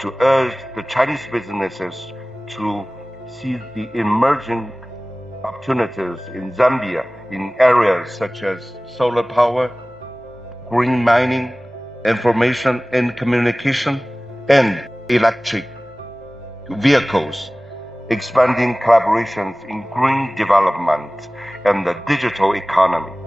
To urge the Chinese businesses to seize the emerging opportunities in Zambia in areas such as solar power, green mining, information and communication, and electric vehicles, expanding collaborations in green development and the digital economy.